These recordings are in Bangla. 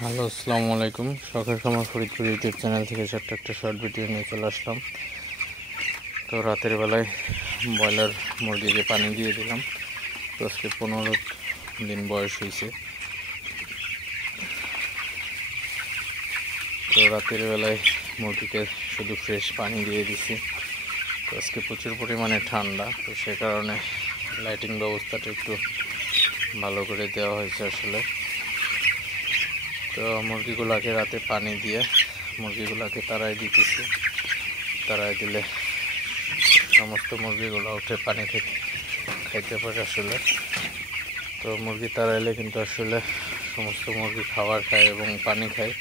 হ্যালো, আসসালামু আলাইকুম। শখের খামার ফরিদপুর ইউটিউব চ্যানেল থেকে ছোট্ট একটা শর্ট ভিডিও নিয়ে চলে আসলাম। তো রাতের বেলায় ব্রয়লার মুরগিকে পানি দিয়ে দিলাম। তো আজকে 15 দিন বয়স হয়েছে। তো রাতের বেলায় মুরগিকে শুধু ফ্রেশ পানি দিয়ে দিছি। তো আজকে প্রচুর পরিমাণে ঠান্ডা, তো সে কারণে লাইটিং ব্যবস্থাটা একটু ভালো করে দেওয়া হয়েছে আসলে। তো মুরগিগুলোকে রাতে পানি দিয়ে মুরগিগুলোকে তাড়াই দিতেছি। তাড়াই দিলে সমস্ত মুরগিগুলো উঠে পানি খাইতে পারে আসলে। তো মুরগি তাড়াইলে কিন্তু আসলে সমস্ত মুরগি খাবার খায় এবং পানি খায়,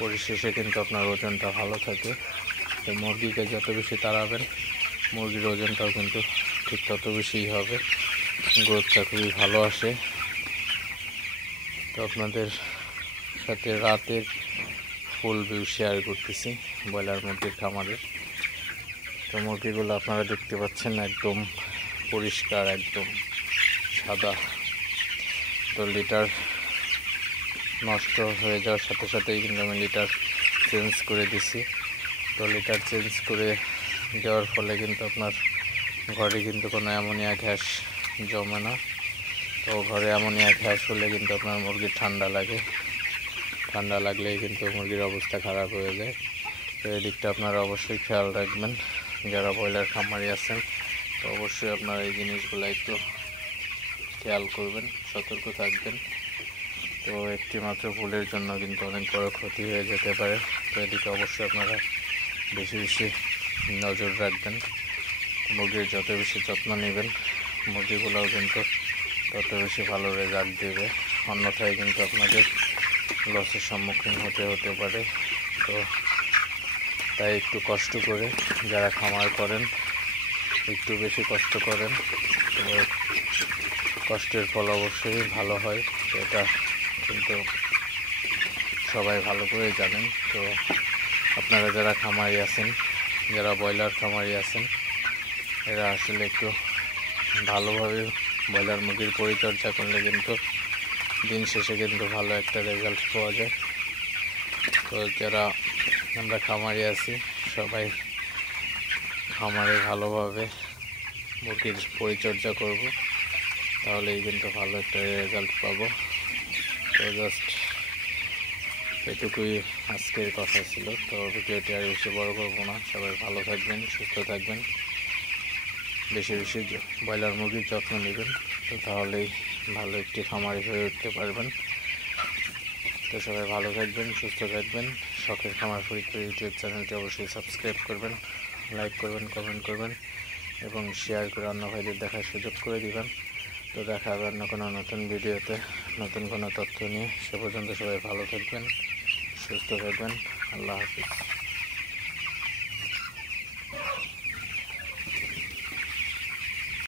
পরিশেষে কিন্তু আপনার ওজনটা ভালো থাকে। তো মুরগিকে যত বেশি তাড়াবেন মুরগির ওজনটাও কিন্তু ঠিক তত বেশিই হবে, গ্রোথটা খুবই ভালো আসে। তো আপনাদের সাথে রাতের ফুল ভিউ শেয়ার করতেছি ব্রয়লার মুরগির খামারের। তো মুরগিগুলো আপনারা দেখতে পাচ্ছেন একদম পরিষ্কার, একদম সাদা। তো লিটার নষ্ট হয়ে যাওয়ার সাথে সাথেই কিন্তু আমি লিটার চেঞ্জ করে দিছি। তো লিটার চেঞ্জ করে দেওয়ার ফলে কিন্তু আপনার ঘরে কিন্তু কোনো অ্যামোনিয়া গ্যাস জমে না। তো ঘরে অ্যামোনিয়া গ্যাস হলে কিন্তু আপনার মুরগির ঠান্ডা লাগে, ঠান্ডা লাগলেই কিন্তু মুরগির অবস্থা খারাপ হয়ে যায়। তো এই দিকটা আপনারা অবশ্যই খেয়াল রাখবেন যারা ব্রয়লার খামারি আছেন। তো অবশ্যই আপনারা এই জিনিসগুলো একটু খেয়াল করবেন, সতর্ক থাকবেন। তো একটি মাত্র ভুলের জন্য কিন্তু অনেক বড় ক্ষতি হয়ে যেতে পারে। তো এদিকে অবশ্যই আপনারা বেশি বেশি নজর রাখবেন। মুরগির যত বেশি যত্ন নেবেন মুরগিগুলোও কিন্তু তত বেশি ভালো রেজাল্ট দেবে, অন্যথায় কিন্তু আপনাদের লসের সম্মুখীন হতে পারে। তো তাই একটু কষ্ট করে যারা খামার করেন একটু বেশি কষ্ট করেন, তো কষ্টের ফল অবশ্যই ভালো হয়। তো এটা কিন্তু সবাই ভালো করে জানেন। তো আপনারা যারা খামারি আছেন, যারা ব্রয়লার খামারি আছেন, এরা আসলে একটু ভালোভাবে ব্রয়লার মুরগির পরিচর্যা করলে কিন্তু দিন শেষে কিন্তু ভালো একটা রেজাল্ট পাওয়া যায়। তো যারা আমরা খামারি আছি সবাই খামারে ভালোভাবে মুরগির পরিচর্যা করব, তাহলেই কিন্তু ভালো একটা রেজাল্ট পাবো। তো জাস্ট এটুকুই আজকের কথা ছিল। তো ভিডিওটি আর বেশি বড় করবো না। সবাই ভালো থাকবেন, সুস্থ থাকবেন, বেশি বেশি ব্রয়লার মুরগির যত্ন নেবেন। তো তাহলেই ভালো একটি খামারি হয়ে উঠতে পারবেন। তো সবাই ভালো থাকবেন, সুস্থ থাকবেন। শখের খামার ফরিদপুর ইউটিউব চ্যানেলটি অবশ্যই সাবস্ক্রাইব করবেন, লাইক করবেন, কমেন্ট করবেন এবং শেয়ার করে অন্য ভাইদের দেখার সুযোগ করে দিবেন। তো দেখা হবে অন্য কোনো নতুন ভিডিওতে নতুন কোনো তথ্য নিয়ে। সে পর্যন্ত সবাই ভালো থাকবেন, সুস্থ থাকবেন। আল্লাহ হাফিজ।